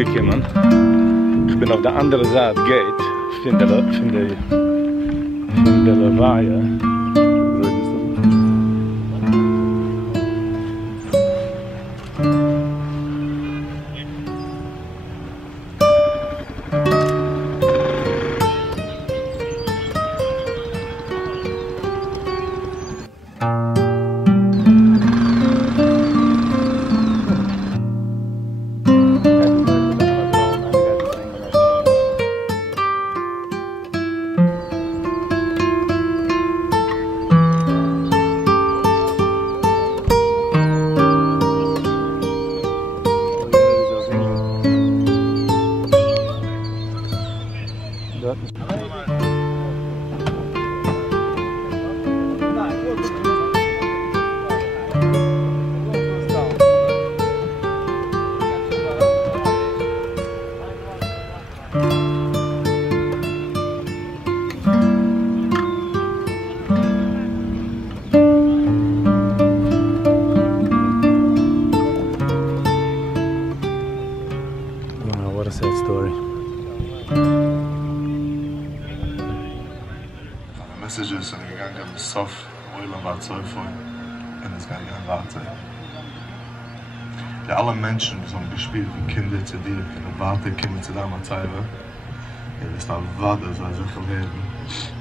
angekommen. Ich bin auf der anderen Seite Gate von der levaya. What a sad story. The messages and we're going to soft oil about so far and it's going to go water. Ja, alle Menschen, die haben gespielt wie Kinder zu dir, in der Warte kommen zu deiner Zeit. Ja, das ist eine Warte, so ein Leben.